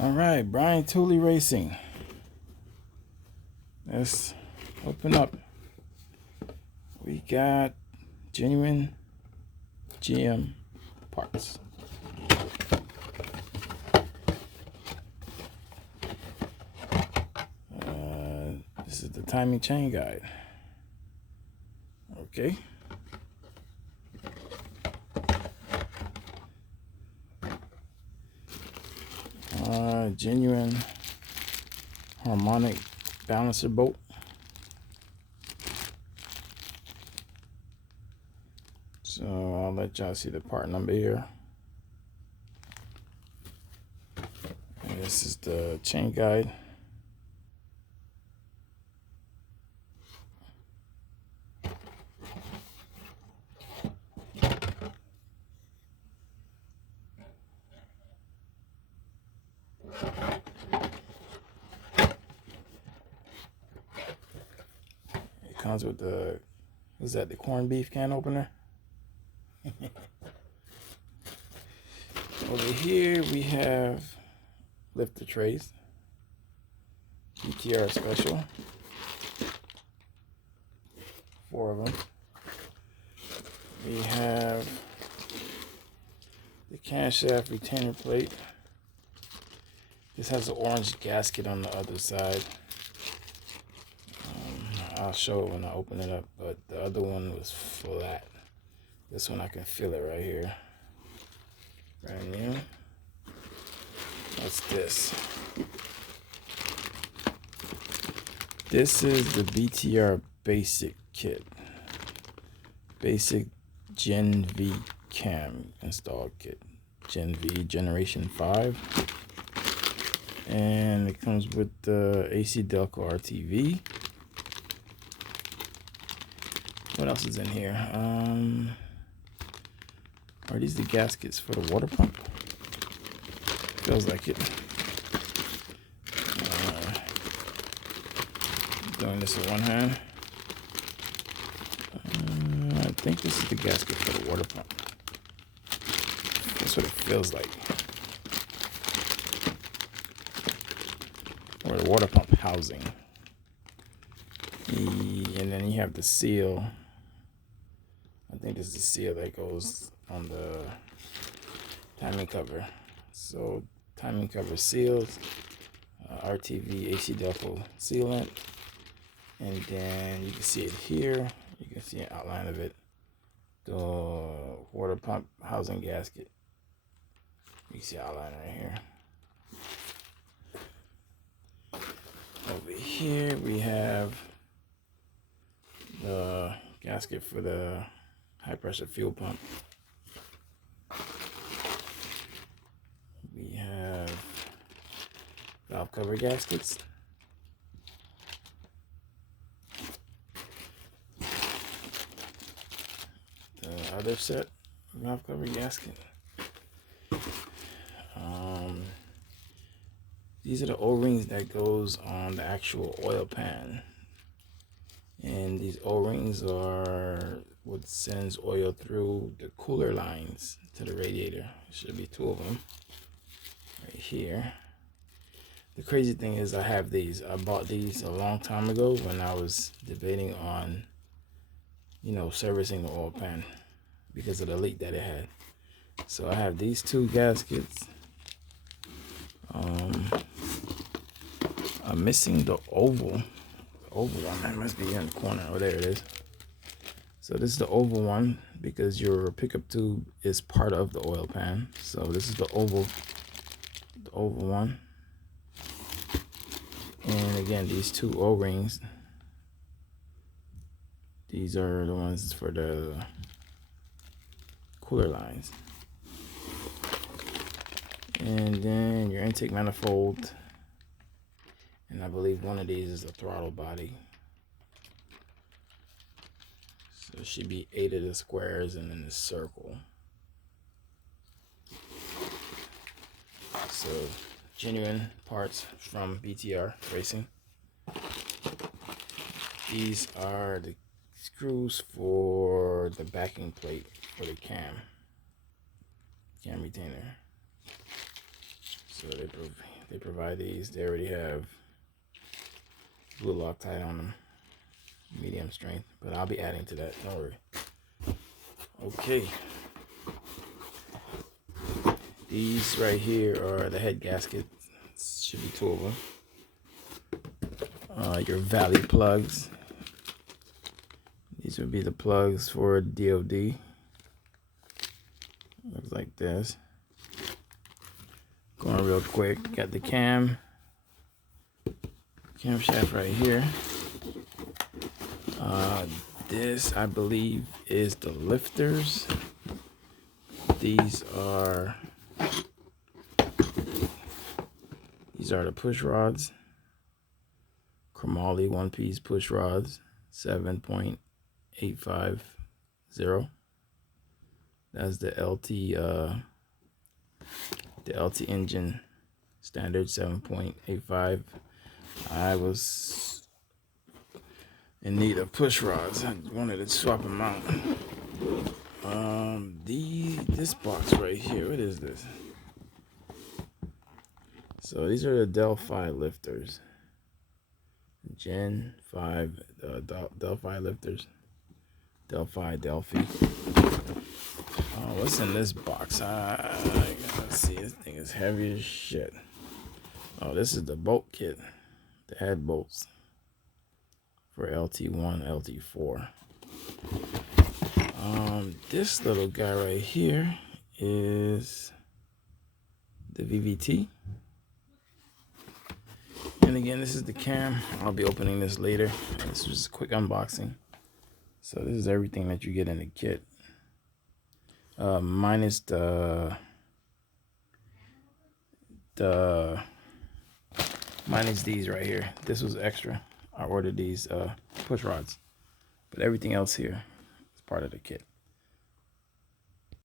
All right, Brian Tooley Racing. Let's open up. We got genuine GM parts. This is the timing chain guide. Okay. Genuine harmonic balancer bolt. So I'll let y'all see the part number here. And this is the chain guide. It comes with the, what's that, the corned beef can opener? Over here we have lifter trays, BTR special, 4 of them. We have the camshaft retainer plate. This has an orange gasket on the other side. I'll show it when I open it up, but the other one was flat. This one I can feel it right here. Brand new. What's this? This is the BTR basic kit. Basic Gen V cam install kit. Gen V Generation 5. And it comes with the AC Delco RTV. What else is in here? Are these the gaskets for the water pump? Feels like it. Doing this with one hand. I think this is the gasket for the water pump. That's what it feels like. Or the water pump housing. And then you have the seal. I think this is the seal that goes on the timing cover. So timing cover seals, RTV AC Delco sealant, and then you can see it here. You can see an outline of it. The water pump housing gasket. You can see an outline right here. Over here we have the gasket for the high pressure fuel pump. We have valve cover gaskets. The other set valve cover gasket. These are the O-rings that goes on the actual oil pan. And these O-rings are what sends oil through the cooler lines to the radiator. There should be 2 of them right here. The crazy thing is I have these. I bought these a long time ago when I was debating on, servicing the oil pan because of the leak that it had. So I have these 2 gaskets. I'm missing the oval. Oval one, that must be in the corner. Oh, there it is. So this is the oval one because your pickup tube is part of the oil pan. So this is the oval one. And again, these 2 O-rings, these are the ones for the cooler lines. And then your intake manifold. And I believe one of these is a throttle body. So it should be 8 of the squares and then the circle. So genuine parts from BTR Racing. These are the screws for the backing plate for the cam retainer. So they They provide these. They already have blue Loctite on them, medium strength, but I'll be adding to that. Don't worry. Okay. These right here are the head gaskets. Should be 2 of them. Your Valley plugs. These would be the plugs for DOD. Looks like this. Going real quick. Got the camshaft right here. This, I believe, is the lifters. These are the push rods. Chromoly 1-piece push rods, 7.850. That's the LT engine standard 7.85. I was in need of push rods. I wanted to swap them out. This box right here, what is this? So these are the Delphi lifters. Gen 5 Delphi lifters. Delphi. What's in this box? Let's see. This thing is heavy as shit. Oh, this is the bolt kit. The head bolts for LT1, LT4. This little guy right here is the VVT. And again, this is the cam. I'll be opening this later. This is just a quick unboxing. So this is everything that you get in the kit. Minus minus these right here. This was extra. I ordered these push rods. But everything else here is part of the kit.